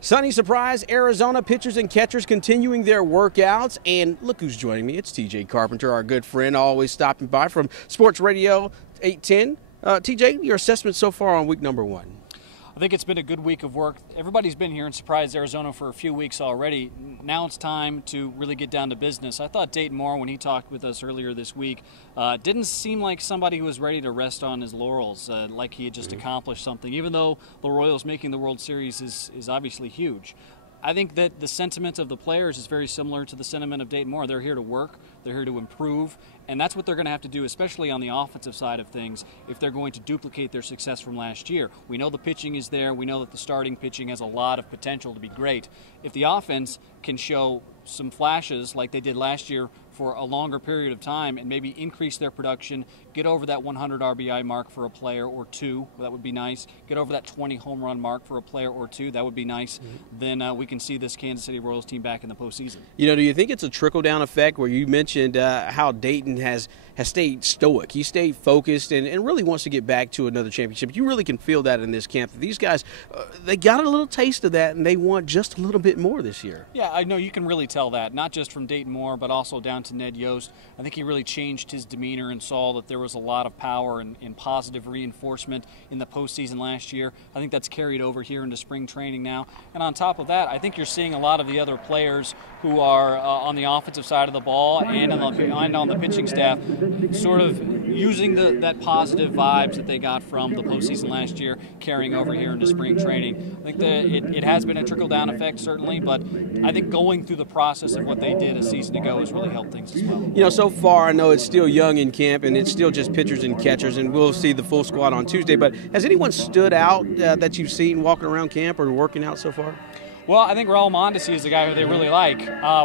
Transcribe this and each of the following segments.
Sunny Surprise, Arizona pitchers and catchers continuing their workouts. And look who's joining me. It's TJ Carpenter, our good friend, always stopping by from Sports Radio 810. TJ, your assessment so far on week number 1? I think it's been a good week of work. Everybody's been here in Surprise, Arizona for a few weeks already. Now it's time to really get down to business. I thought Dayton Moore, when he talked with us earlier this week, didn't seem like somebody who was ready to rest on his laurels, like he had just accomplished something, even though the Royals making the World Series is obviously huge. I think that the sentiment of the players is very similar to the sentiment of Dayton Moore. They're here to work, they're here to improve, and that's what they're going to have to do, especially on the offensive side of things, if they're going to duplicate their success from last year. We know the pitching is there. We know that the starting pitching has a lot of potential to be great. If the offense can show some flashes like they did last year for a longer period of time and maybe increase their production, get over that 100 RBI mark for a player or two, that would be nice. Get over that 20 home run mark for a player or two, that would be nice. Then we can see this Kansas City Royals team back in the postseason. You know, do you think it's a trickle-down effect where you mentioned how Dayton has stayed stoic? He stayed focused and really wants to get back to another championship. You really can feel that in this camp. These guys, they got a little taste of that, and they want just a little bit more this year. Yeah, I know you can really tell that, not just from Dayton Moore, but also down to Ned Yost. I think he really changed his demeanor and saw that there was a lot of power and positive reinforcement in the postseason last year. I think that's carried over here into spring training now. And on top of that, I think you're seeing a lot of the other players who are on the offensive side of the ball and on the pitching staff sort of using that positive vibes that they got from the postseason last year carrying over here into spring training. I think it has been a trickle-down effect, certainly, but I think going through the process of what they did a season ago has really helped things as well. You know, so far I know it's still young in camp and it's still just pitchers and catchers, and we'll see the full squad on Tuesday, but has anyone stood out that you've seen walking around camp or working out so far? Well, I think Raul Mondesi is the guy who they really like.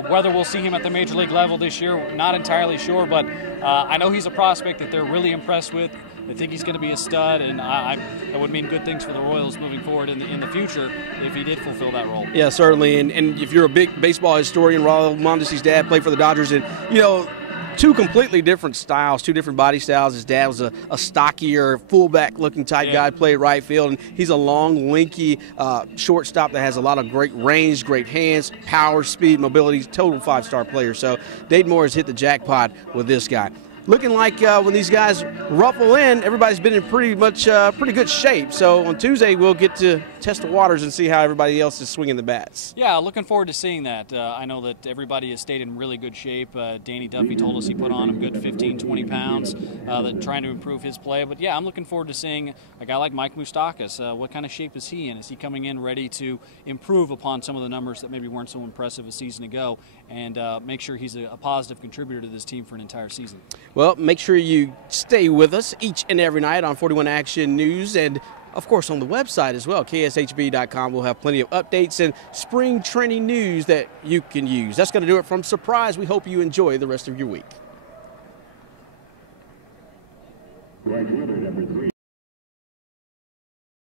Whether we'll see him at the major league level this year, not entirely sure, but I know he's a prospect that they're really impressed with. I think he's going to be a stud, and that would mean good things for the Royals moving forward in the future if he did fulfill that role. Yeah, certainly, and if you're a big baseball historian, Raul Mondesi's dad played for the Dodgers, and, you know, two completely different styles, two different body styles. His dad was a stockier, fullback-looking type guy, played right field, and he's a long, lanky shortstop that has a lot of great range, great hands, power, speed, mobility, total 5-star player. So Dayton Moore has hit the jackpot with this guy. Looking like when these guys ruffle in, everybody's been in pretty good shape. So on Tuesday, we'll get to test the waters and see how everybody else is swinging the bats. Yeah, looking forward to seeing that. I know that everybody has stayed in really good shape. Danny Duffy told us he put on a good 15, 20 pounds, trying to improve his play. But yeah, I'm looking forward to seeing a guy like Mike Moustakas. What kind of shape is he in? Is he coming in ready to improve upon some of the numbers that maybe weren't so impressive a season ago, and make sure he's a positive contributor to this team for an entire season? Well, make sure you stay with us each and every night on 41 Action News, and of course on the website as well, KSHB.com. We'll have plenty of updates and spring training news that you can use. That's going to do it from Surprise. We hope you enjoy the rest of your week.